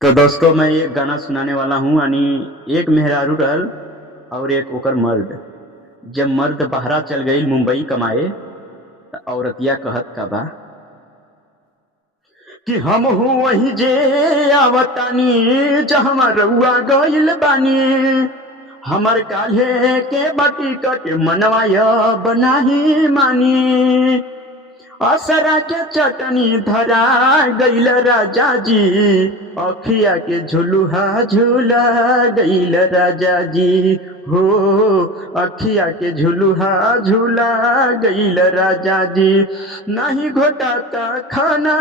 तो दोस्तों मैं एक गाना सुनाने वाला हूँ यानी एक मेहरारू रहल और एक ओकर मर्द। जब मर्द बहरा चल गई मुंबई कमाए त औरतिया कहत का बा कि हम हूँ वही जे आवतानी जहमा रउआ गइल बानी। हमर काल्हे के बाटी कट मनवाय बनाही मानी। असरा के चटनी धरा गइल राजा जी, अखिया के झुलुहा झूला गइल राजा जी हो। अखिया के झुलुहा झूला गइल राजा जी। नहीं घोटाता खाना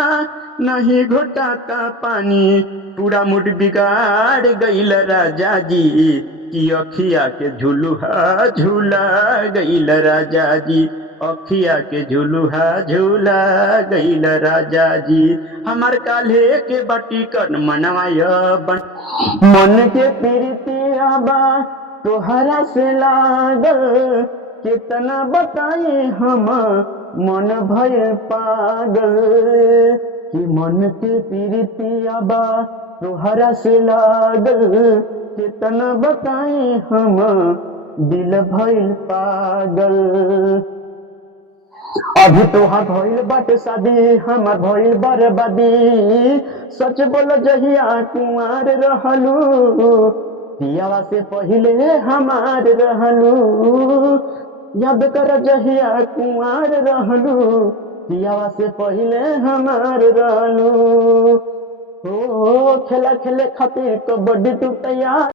नहीं घोटाता पानी, पूरा मूड बिगाड़ गइल राजा जी कि अखिया के झुलुहा झूला गइल राजा जी। अखिया के झुलुहा झूला गइल राजा जी। हमार काल्हे के बाटी कर मनवाय बन मन के प्रीतिया बा तोहरा से लागल। कितना बताए हम मन भय पागल कि मन के प्रीतिया बा तोहरा से लागल। कितना बताए हम दिल भइल पागल। अभी तोहार भइल बाटे शादी हमार भइल बर्बादी। सच बोल जहिया कुंवार रहलू, पियावा से पहिले हमार रहलू। याद कर जहिया कुंवार रहलू, पियावा से पहिले हमार रहलू। हो खेला खेले खातिर कबड्डी तू तैयार।